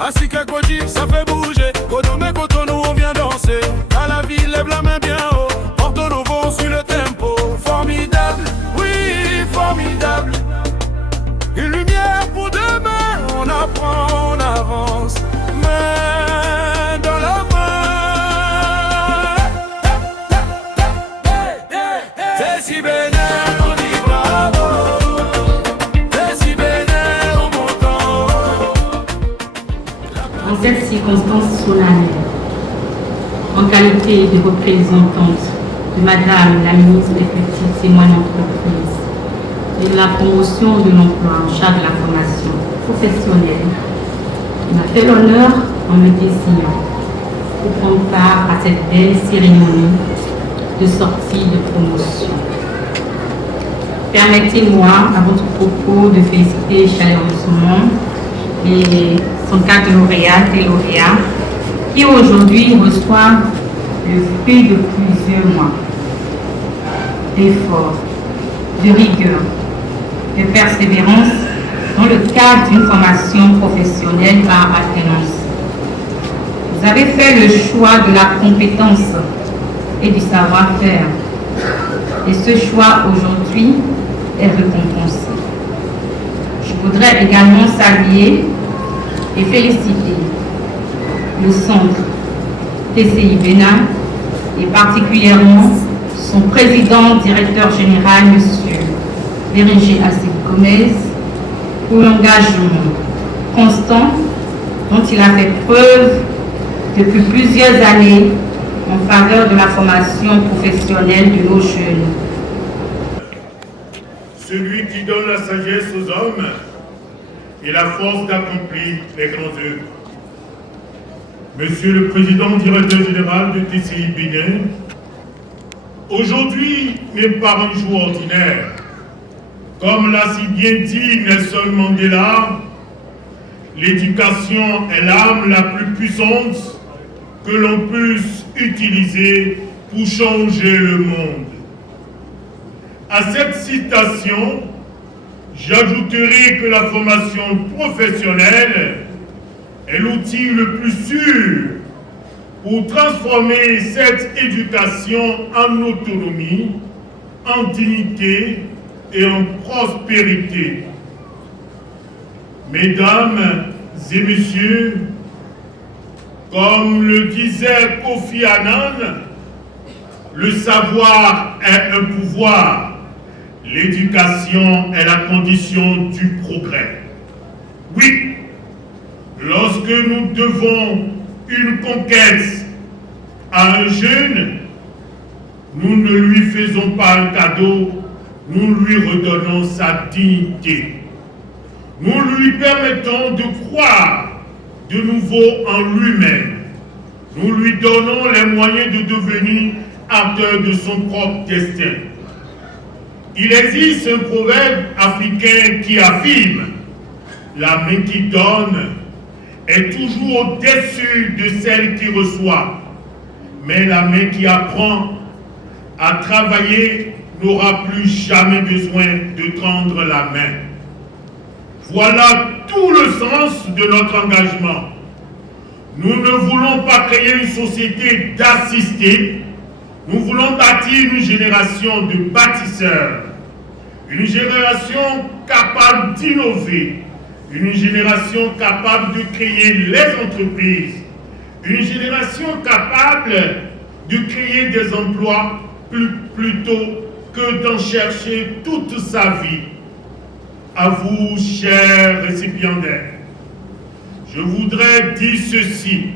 Ainsi que Koji, ça fait bouger. Cotonou, Cotonou, on vient danser. À la ville, lève la main bien haut. Porto Novo sur le tempo. Formidable, oui, formidable. Une lumière pour demain. On apprend, on avance. Main dans la main. C'est si bénin, on dit bravo. En cette circonstance solennelle, en qualité de représentante de Madame la ministre des Petites et Moyennes Entreprises et de la promotion de l'emploi en charge de la formation professionnelle, il m'a fait l'honneur en me désignant pour prendre part à cette belle cérémonie de sortie de promotion. Permettez-moi, à votre propos, de féliciter chaleureusement et son cadre lauréat et lauréat qui aujourd'hui reçoit le fruit de plusieurs mois d'efforts, de rigueur, de persévérance dans le cadre d'une formation professionnelle par alternance. Vous avez fait le choix de la compétence et du savoir-faire et ce choix aujourd'hui est récompensé. Je voudrais également saluer et féliciter le centre TCI Bénin et particulièrement son président directeur général, M. Bérenger Assis Gomez, pour l'engagement constant dont il a fait preuve depuis plusieurs années en faveur de la formation professionnelle de nos jeunes. Celui qui donne la sagesse aux hommes et la force d'accomplir les grands œuvres. Monsieur le Président directeur général de TCI Bénin, aujourd'hui n'est pas un jour ordinaire. Comme l'a si bien dit Nelson Mandela, l'éducation est l'arme la plus puissante que l'on puisse utiliser pour changer le monde. À cette citation, j'ajouterai que la formation professionnelle est l'outil le plus sûr pour transformer cette éducation en autonomie, en dignité et en prospérité. Mesdames et messieurs, comme le disait Kofi Annan, le savoir est un pouvoir. L'éducation est la condition du progrès. Oui, lorsque nous devons une conquête à un jeune, nous ne lui faisons pas un cadeau, nous lui redonnons sa dignité. Nous lui permettons de croire de nouveau en lui-même. Nous lui donnons les moyens de devenir acteur de son propre destin. Il existe un proverbe africain qui affirme « La main qui donne est toujours au-dessus de celle qui reçoit, mais la main qui apprend à travailler n'aura plus jamais besoin de tendre la main. » Voilà tout le sens de notre engagement. Nous ne voulons pas créer une société d'assistés, nous voulons bâtir une génération de bâtisseurs, une génération capable d'innover, une génération capable de créer les entreprises, une génération capable de créer des emplois plutôt que d'en chercher toute sa vie. À vous, chers récipiendaires, je voudrais dire ceci.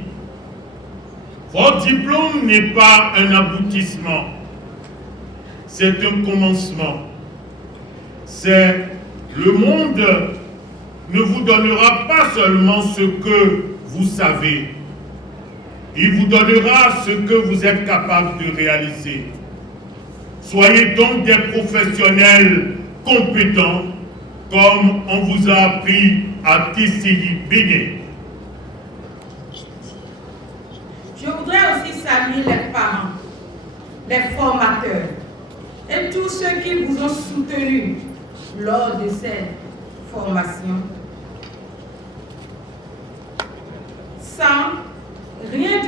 Votre diplôme n'est pas un aboutissement, c'est un commencement. C'est le monde ne vous donnera pas seulement ce que vous savez, il vous donnera ce que vous êtes capable de réaliser. Soyez donc des professionnels compétents, comme on vous a appris à TCI Bénin. Je voudrais aussi saluer les parents, les formateurs et tous ceux qui vous ont soutenu lors de cette formation.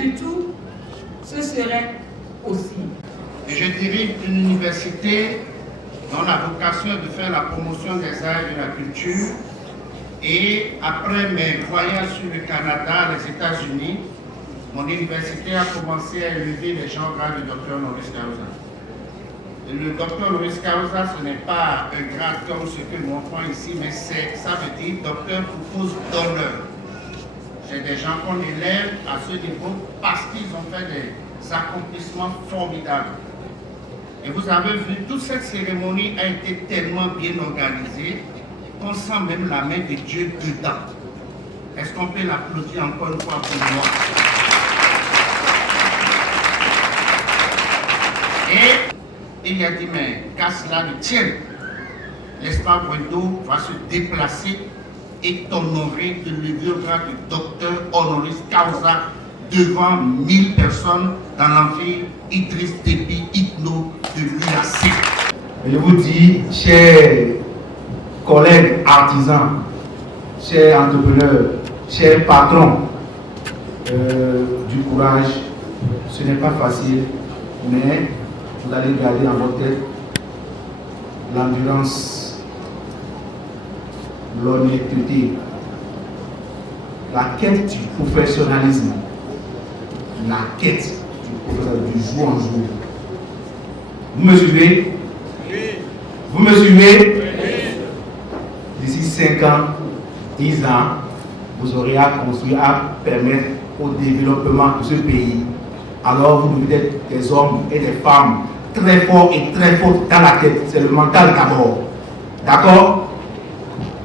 du tout, ce serait possible. Je dirige une université dont la vocation est de faire la promotion des arts et de la culture. Et après mes voyages sur le Canada, les États-Unis, mon université a commencé à élever les gens grades de docteur honoris causa. Le docteur honoris causa, ce n'est pas un grade comme ce que nous offrons ici, mais ça veut dire docteur pour cause d'honneur. C'est des gens qu'on élève à ce niveau parce qu'ils ont fait des accomplissements formidables. Et vous avez vu, toute cette cérémonie a été tellement bien organisée qu'on sent même la main de Dieu dedans. Est-ce qu'on peut l'applaudir encore une fois pour moi? Et il a dit, mais qu'à cela ne tienne, l'espace Brendo va se déplacer et t'honorer de lever au grade de docteur honoris causa devant 1000 personnes dans l'amphi Idriss Déby Itno de l'UAC. Je vous dis, chers collègues artisans, chers entrepreneurs, chers patrons, du courage. Ce n'est pas facile, mais vous allez garder dans votre tête l'endurance, l'honnêteté, la quête du professionnalisme, la quête du professionnalisme du jour en jour. Vous me suivez? Oui. Vous me suivez? Oui. D'ici 5 ans, 10 ans, vous aurez à construire, à permettre au développement de ce pays. Alors vous devez être des hommes et des femmes très forts et très fortes dans la tête. C'est le mental d'abord. D'accord?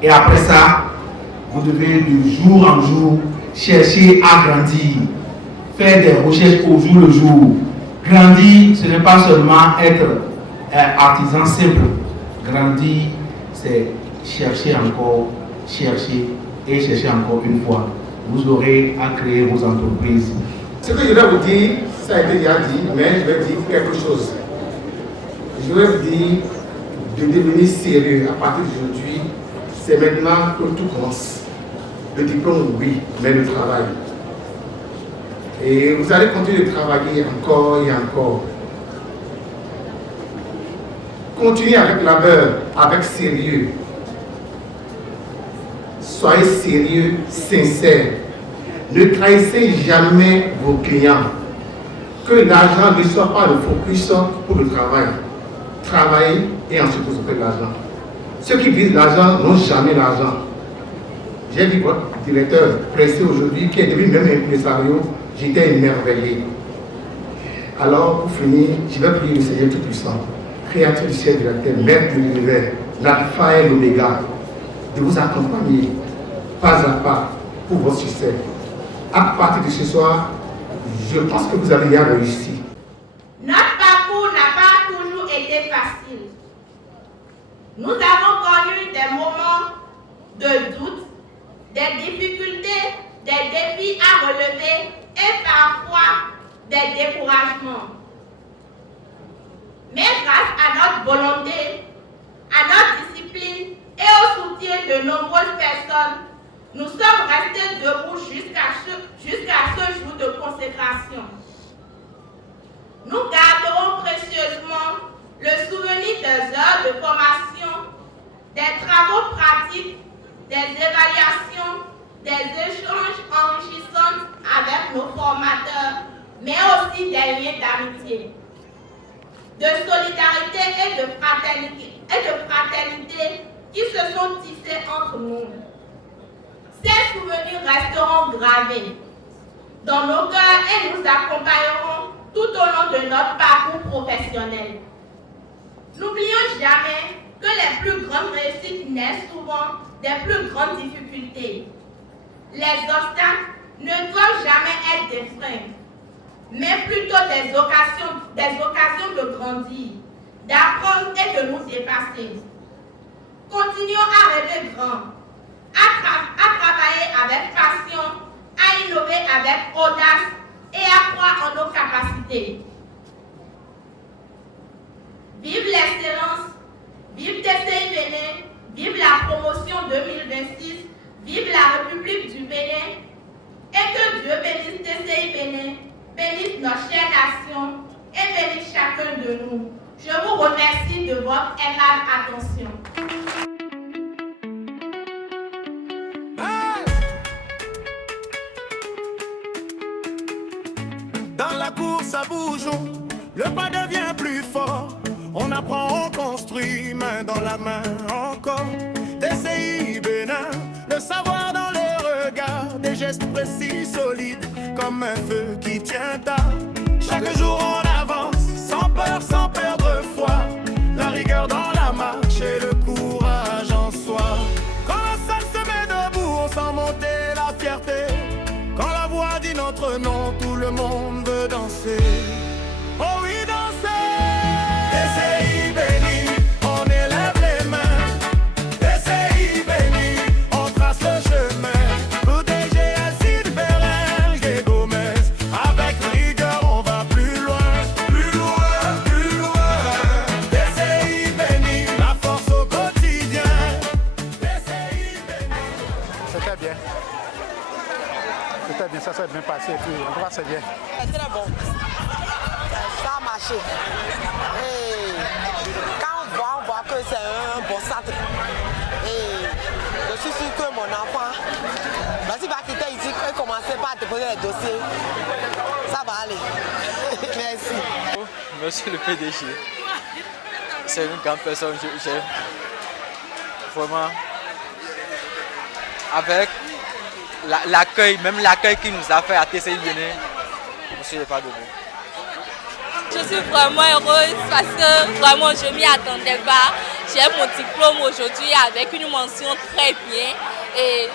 Et après ça, vous devez de jour en jour chercher à grandir. Faire des recherches au jour le jour. Grandir, ce n'est pas seulement être artisan simple. Grandir, c'est chercher encore, chercher et chercher encore une fois. Vous aurez à créer vos entreprises. Ce que je vais vous dire, ça a été déjà dit, mais je vais dire quelque chose. Je vais vous dire de devenir sérieux à partir d'aujourd'hui. C'est maintenant que tout commence. Le diplôme, oui, mais le travail. Et vous allez continuer de travailler encore et encore. Continuez avec labeur, avec sérieux. Soyez sérieux, sincère. Ne trahissez jamais vos clients. Que l'argent ne soit pas le focus pour le travail. Travaillez et ensuite vous aurez l'argent. Ceux qui visent l'argent n'ont jamais l'argent. J'ai vu votre directeur pressé aujourd'hui, qui est devenu même impresario. J'étais émerveillé. Alors, pour finir, je vais prier le Seigneur Tout-Puissant, Créateur du ciel et de la terre, Maître de l'univers, l'alpha et l'oméga, de vous accompagner pas à pas pour votre succès. À partir de ce soir, je pense que vous avez bien réussi. Notre parcours n'a pas toujours été facile. Nous avons connu des moments de doute, des difficultés, des défis à relever et parfois des découragements. Mais grâce à notre volonté, à notre discipline et au soutien de nombreuses personnes, nous sommes restés debout jusqu'à ce jour de consécration. Nous garderons précieusement le souvenir des heures de formation, des travaux pratiques, des évaluations, des échanges enrichissants avec nos formateurs, mais aussi des liens d'amitié, de solidarité et de fraternité qui se sont tissés entre nous. Ces souvenirs resteront gravés dans nos cœurs et nous accompagneront tout au long de notre parcours professionnel. N'oublions jamais que les plus grandes réussites naissent souvent des plus grandes difficultés. Les obstacles ne doivent jamais être des freins, mais plutôt des occasions de grandir, d'apprendre et de nous dépasser. Continuons à rêver grand, à travailler avec passion, à innover avec audace et à croire en nos capacités. Vive l'excellence, vive TCI Bénin, vive la promotion 2026, vive la République du Bénin et que Dieu bénisse TCI Bénin bénisse nos chères nations et bénisse chacun de nous. Je vous remercie de votre aimable attention. Dans la course à bougeons, le pas devient plus fort. On apprend, on construit, main dans la main encore. TCI Bénin, le savoir dans les regards, des gestes précis, solides, comme un feu qui tient tard. Chaque jour on avance, sans peur, sans perdre foi. La rigueur dans la marche et le courage en soi. Quand la salle se met debout, on sent monter la fierté. Quand la voix dit notre nom, tout le monde veut danser. Oh oui, danser. TCI béni, on élève les mains. TCI béni, on trace le chemin. Protéger Alcide Berengue Gomez. Avec rigueur, on va plus loin. Plus loin, plus loin. TCI béni, la force au quotidien. TCI béni. C'était bien. C'était bien, ça s'est bien passé. Puis, en tout cas, c'est bien. C'est très bon. Ça a marché. Et quand on voit que c'est un bon centre, et je suis sûr que mon enfant, s'il va quitter ici et commencer par déposer les dossiers, ça va aller. Merci. Monsieur le PDG, c'est une grande personne. Vraiment, avec l'accueil, même l'accueil qu'il nous a fait à TCI Bénin, monsieur n'est pas debout. Je suis vraiment heureuse parce que vraiment je m'y attendais pas. J'ai mon diplôme aujourd'hui avec une mention très bien et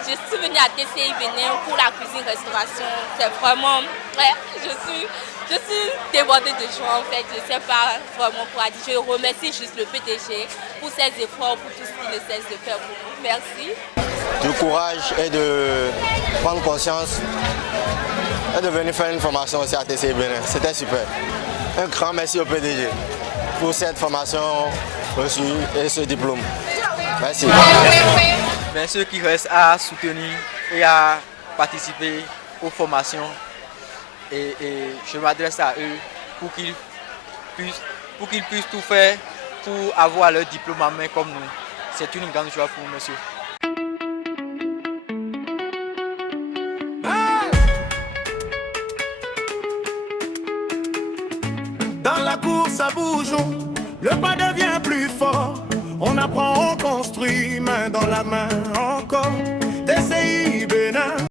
je suis venue à TCI Bénin pour la cuisine-restauration. C'est vraiment, je suis débordée de joie en fait. Je ne sais pas vraiment quoi dire. Je remercie juste le PDG pour ses efforts, pour tout ce qu'il ne cesse de faire pour nous. Merci. Du courage et de prendre conscience et de venir faire une formation aussi à TCI Bénin. C'était super. Un grand merci au PDG pour cette formation reçue et ce diplôme. Merci. Mais ceux qui restent à soutenir et à participer aux formations, et je m'adresse à eux pour qu'ils puissent tout faire pour avoir leur diplôme en main comme nous. C'est une grande joie pour nous, monsieur. Dans la course à bougeons, le pas devient plus fort. On apprend, on construit, main dans la main encore.